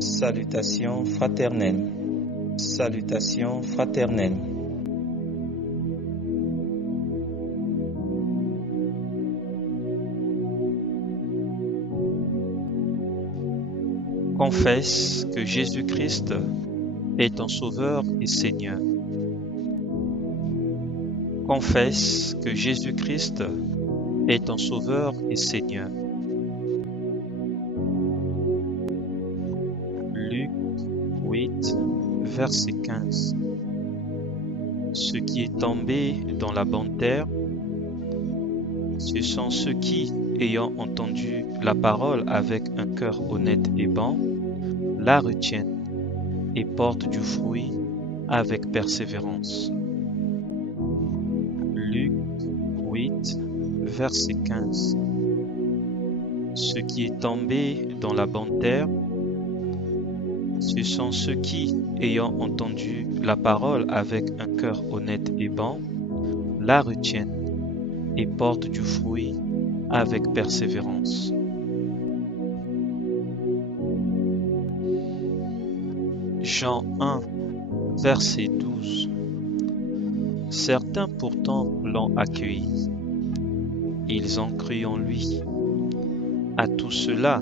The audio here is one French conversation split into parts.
Salutations fraternelles. Salutations fraternelles. Confesse que Jésus-Christ est ton Sauveur et Seigneur. Confesse que Jésus-Christ est ton Sauveur et Seigneur. Luc 8, verset 15. Ce qui est tombé dans la bonne terre, ce sont ceux qui, ayant entendu la parole avec un cœur honnête et bon, la retiennent et portent du fruit avec persévérance. Luc 8, verset 15. Ce qui est tombé dans la bonne terre, ce sont ceux qui, ayant entendu la parole avec un cœur honnête et bon, la retiennent et portent du fruit avec persévérance. Jean 1, verset 12. Certains pourtant l'ont accueilli. Ils ont cru en lui. À tout cela,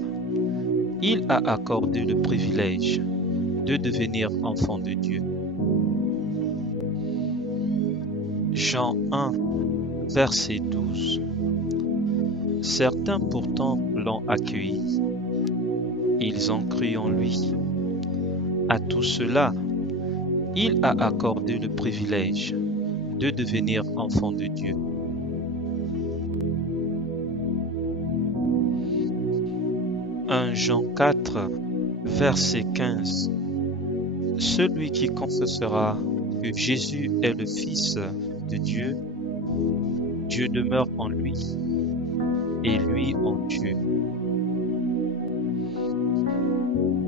il a accordé le privilège de devenir enfant de Dieu. Jean 1, verset 12. Certains pourtant l'ont accueilli. Ils ont cru en lui. À tout cela, il a accordé le privilège de devenir enfant de Dieu. 1 Jean 4, verset 15. Celui qui confessera que Jésus est le Fils de Dieu, Dieu demeure en lui, et lui en Dieu.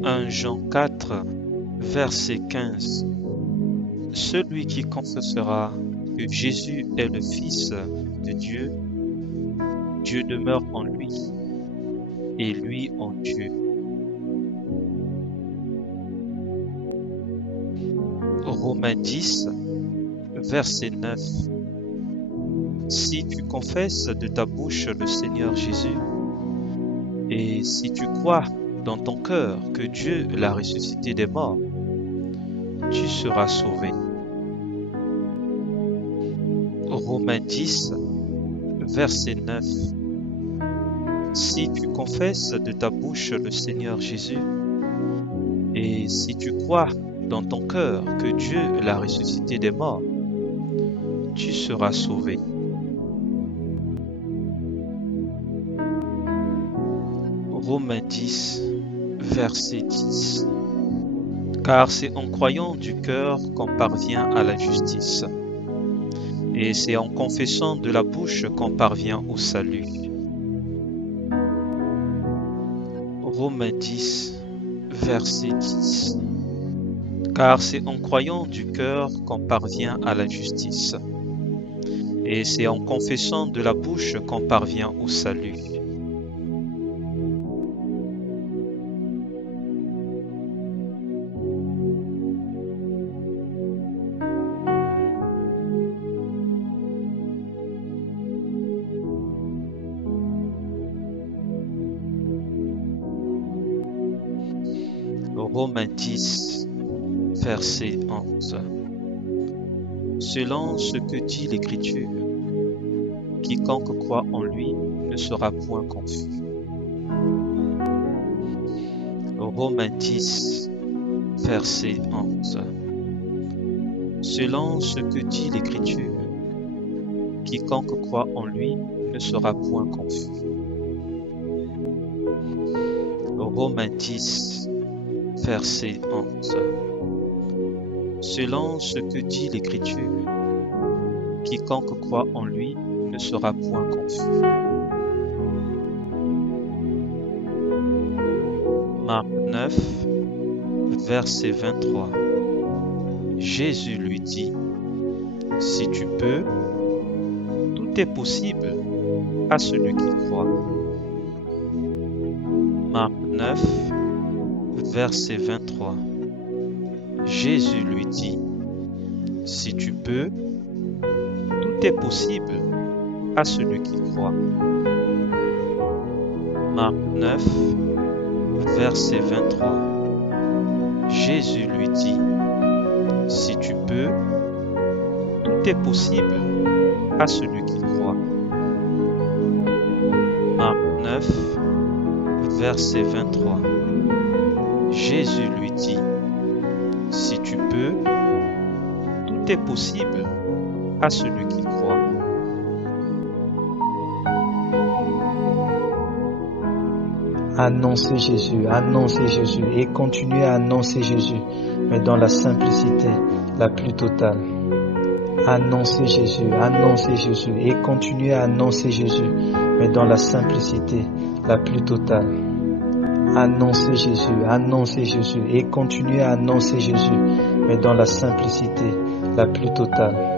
1 Jean 4, verset 15. Celui qui confessera que Jésus est le Fils de Dieu, Dieu demeure en lui, et lui en Dieu. Romains 10, verset 9. Si tu confesses de ta bouche le Seigneur Jésus, et si tu crois dans ton cœur que Dieu l'a ressuscité des morts, tu seras sauvé. Romains 10, verset 9. Si tu confesses de ta bouche le Seigneur Jésus, et si tu crois dans ton cœur que Dieu l'a ressuscité des morts, tu seras sauvé. Romains 10, verset 10. Car c'est en croyant du cœur qu'on parvient à la justice, et c'est en confessant de la bouche qu'on parvient au salut. Romains 10, verset 10. Car c'est en croyant du cœur qu'on parvient à la justice, et c'est en confessant de la bouche qu'on parvient au salut. Romains 10, verset 11. Selon ce que dit l'Écriture, quiconque croit en lui ne sera point confus. Romains 10, verset 11. Selon ce que dit l'Écriture, quiconque croit en lui ne sera point confus. Romains 10, verset 11. Selon ce que dit l'Écriture, quiconque croit en lui ne sera point confus. Marc 9, verset 23. Jésus lui dit, « Si tu peux, tout est possible à celui qui croit. » Marc 9, verset 23. Jésus lui dit, si tu peux, tout est possible à celui qui croit. Marc 9, verset 23. Jésus lui dit, si tu peux, tout est possible à celui qui croit. Marc 9, verset 23. Jésus lui dit, si tu peux, tout est possible à celui qui croit. Annoncez Jésus et continuez à annoncer Jésus, mais dans la simplicité la plus totale. Annoncez Jésus et continuez à annoncer Jésus, mais dans la simplicité la plus totale. Annoncez Jésus et continuez à annoncer Jésus, mais dans la simplicité la plus totale.